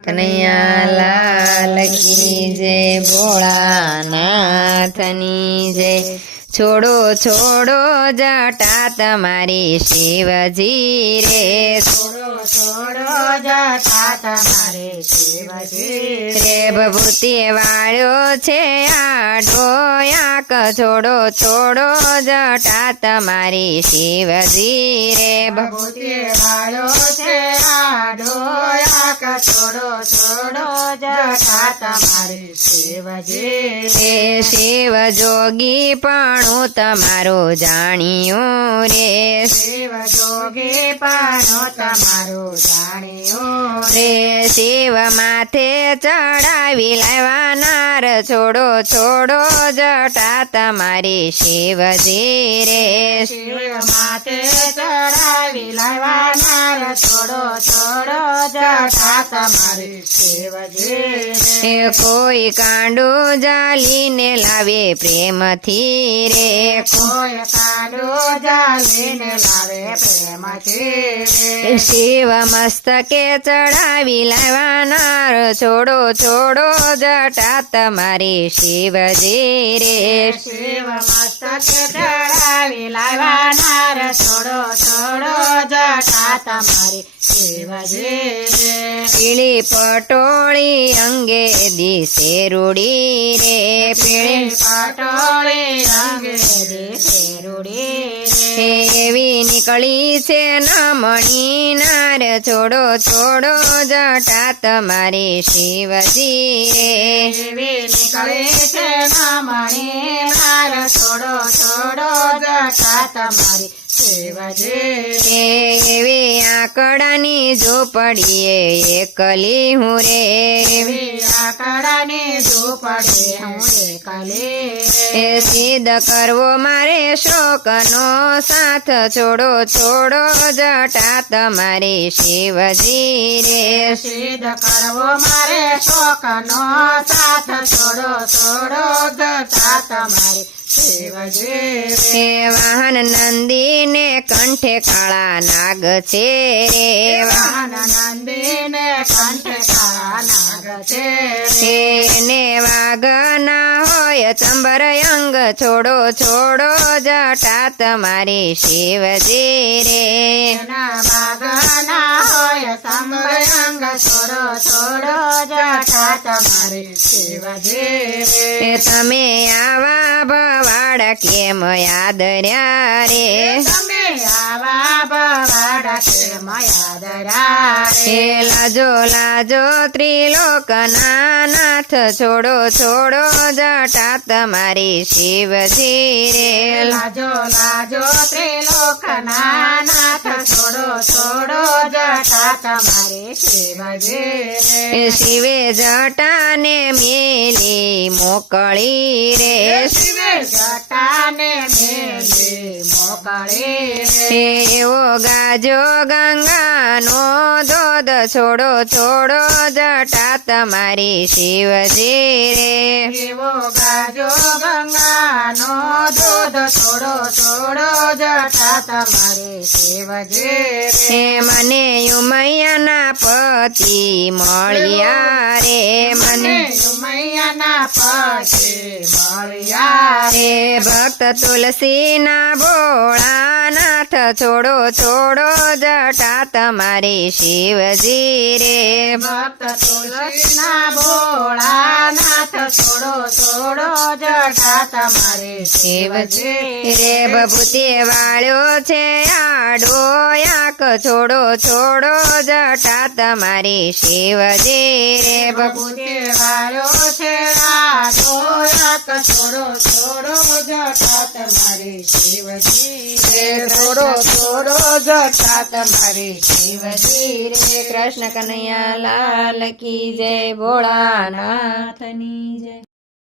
કનૈયા લાલ કી જય, ભોળાનાથની જય। છોડો છોડો જટા તમારી શિવજી રે, છોડો છોડો જટા તમારે શિવજી રે ભભૂતિ વાળ્યો છે આડો યાક। છોડો છોડો જટા તમારી શિવજી રે, ભભૂતિ વાળ્યો છે આડો યાક। છોડો છોડો જટા તમારે શિવજી રે શિવ જોગી પણ તમારું જાણ્યું રે, શિવ જોગી પણ તમારું જાણ્યું રે શિવ માથે ચડાવી લાવનાર। છોડો છોડો જટા તમારી શિવજી રે, શિવ માથે ચડાવી લાવનાર। છોડો છોડો જટા તમારી શિવજી એ કોઈ કાંડું જાલીને લાવે પ્રેમથી રે, કોઈ કાંડો જાલીને લાવે પ્રેમથી શિવ મસ્તકે ચડાવી લાવનાર। છોડો છોડો જટા તમારી શિવજી રે, શિવ મસ્તકે ચડાવી લાવનાર। છોડો છોડો જટા તમારી શિવજી પીળી પટોળી અંગે દિશે રૂડી રે, પીળી પટોળી રંગે દિશે રૂડી એવી નીકળી છે નમણી નાર। છોડો છોડો જટા તમારી શિવજી રે, એવી નીકળી છે નમણી નાર। છોડો છોડો જટા તમારી શિવજી એવી આકડાની ઝોપડીએ એકલી હું રે, એવી આકડાની ઝૂંપડી હું એકલી સિદ્ધ કરવો મારે શોકનો સાથ। છોડો છોડો જટા તમારી શિવજી રે, સિદ્ધ કરવો મારે શોકનો સાથ। છોડો છોડો જટા તમારી શિવજી વાહન નંદીને કંઠે કાળા નાગ છે રે, વાહન નંદીને કંઠે કાળા નાગ છે એને વાઘના હોય ચંબર અંગ। છોડો છોડો જટા તમારી શિવજી રે, એના વાઘના હોય સંભયંગ। છોડો છોડો જટા તમારી શિવજી તમે આવા ભવાડ કેમ યાદ રહ્યા રે, તમે આવા બવાડા કેમ યાદ રે લાજો લાજો ત્રિલોકના નાથ। છોડો છોડો જટા તમારી શિવજી રે, લાજો લાજો ત્રિલોકના નાથ। છોડો છોડો જટા તમારી શિવજી શિવે જટાને મેલી મોકળી રે, શિવે જટાને મેલી મોકળી એવો ગાજો ગંગાનો ધોધ। છોડો છોડો જટા તમારી શિવજી રે, એવો ગાજો ગંગાનો દૂધ। છોડો છોડો જટા તમારી શિવજી મને ઉમૈયાના પતિ મળ્યા રે, મને ઉમૈયાના પછી મળ્યા રે ભક્ત તુલસીના ભોળાનાથ। છોડો છોડો જટા તમારી શિવજી રે, ભક્ત તુલસીના ભોળાનાથ। છોડો છોડો જટા તમારી શિવજી રે ભભૂતિ વાળ્યો છે આડો યાક। છોડો છોડો જટા તમારી શિવજી રે, ભભૂતિ વાળ્યો છે આડો યાક। છોડો છોડો જટા તમારી શિવજી છોડો છોડો જટા તમારી શિવજી કૃષ્ણ કનૈયા લાલ કી જય, ભોળાનાથની જય।